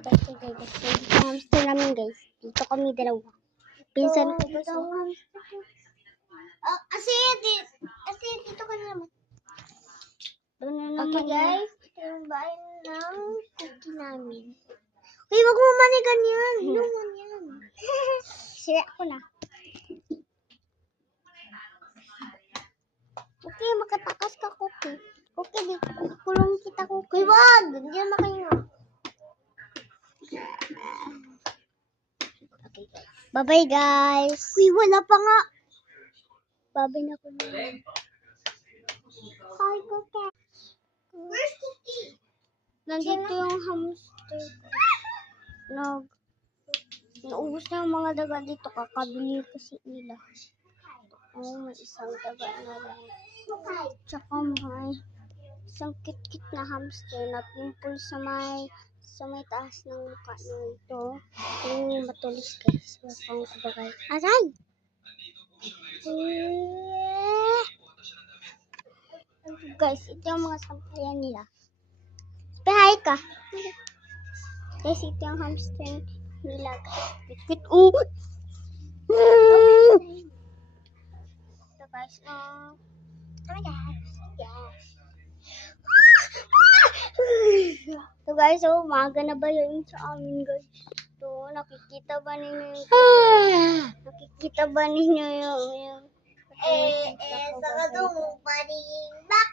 Dito hamster namin guys. Dito kami dalawa. Pinsan ko guys. Kasi dito ka naman. Okay guys, ito yung bahay ng cookie namin. Uy, wag mo manigan yan. Inuman yan. Sira ako na. Okay, makatakas ka cookie. Okay, di kulong kita cookie. Wag! Diyan makayo. Okay guys. Bye-bye guys. Uy, wala pa nga. Bye-bye na ko na. Hi, cookie. Where's cookie? Nandito yung hamster. Naubos na yung mga daga dito. Kakabili kasi nila. Oh, may isang daga na lang. Tsaka may isang kit-kit na hamster na pimple sa may taas ng mukha nito. Yung matulis guys. Wapang kubagay. Aray! Guys, ito yung mga sampayan nila. Pahay ka! Guys, ito yung hamster nila. Kit-kit. Oh my gosh. Oh my gosh. Yes. So guys, oh, umaga na ba yun sa amin guys? So, nakikita ba ninyo yung saka doon, paring back.